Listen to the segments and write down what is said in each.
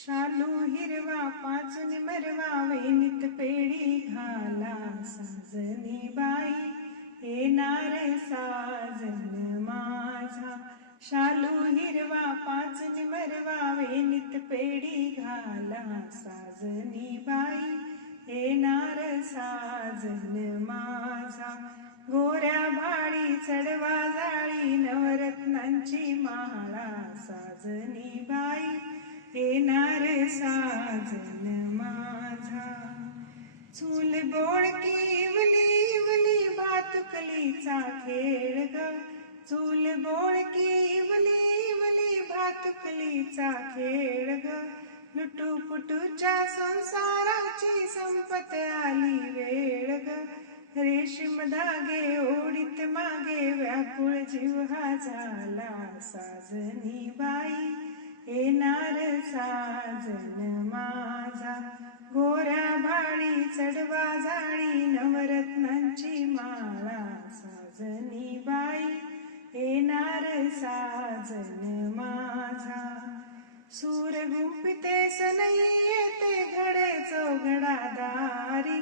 शालू हिरवा पाचून मरवा वेणीत पेढी घाला साजनी बाई. येणार साजन माझा. शालू हिरवा पाचून मरवा वेणीत पेढी घाला साजनी बाई. येणार साजन माझा. गोऱ्या भाडी चढवा जाळी नवरत्नांची माळा साजनी बाई. येणार साजन माझा. चूल बोळ इवली इवली भातुकलीचा खेळ ग. चूल बोळ इवली इवली भातुकलीचा खेळ ग. लुटू पुटूच्या संसाराची संपत आली वेळ ग. रेशीम धागे ओढीत मागे व्याकुळ जीव हा झाला साजनी बाई. येणार साजन माझा. गोऱ्या भाडी चढवा जाळी नवरत्नांची माळा साजनी बाई. येणार साजन माझा. सूर गुंपिते सनई येते घडे चौघडादारी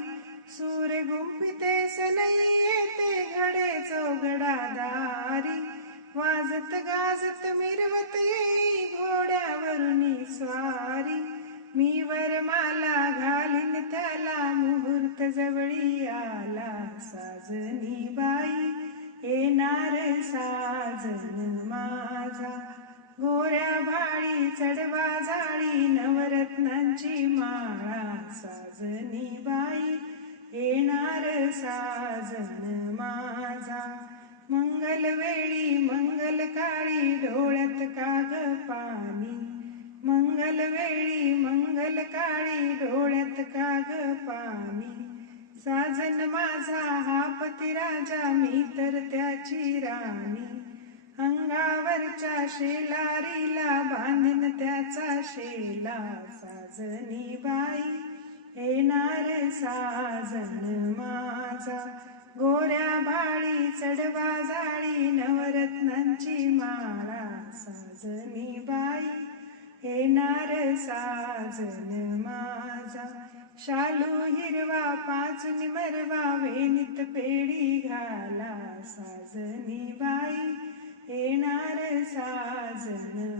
सूर गुंपिते सनई येते घडे चौघडादारी वाजत गाजत मिरवत घालीन त्याला मुहूर्त जवळी आला साजनी बाई. येणार साजन माझा. गोऱ्या भाळी चढवा जाळी नवरत्नांची माळा साजनी बाई. येणार साजन माझा. मंगल वेळी मंगल काळी डोळ्यात काग पाणी. मंगल काळी डोळ्यात काग पाणी. साजन माझा हा पती राजा मी तर त्याची राणी. अंगावरच्या शेलारीला बांधन त्याचा शेला. साजनी बाई येणार साजन माझा. गोऱ्या बाळी चढवा जाळी नवरत्नांची माळा. साजनी बाई येणार साजन माझा. शालू हिरवा पाचून मरवा वेणीत पेढी घाला साजनी बाई. येणार साजन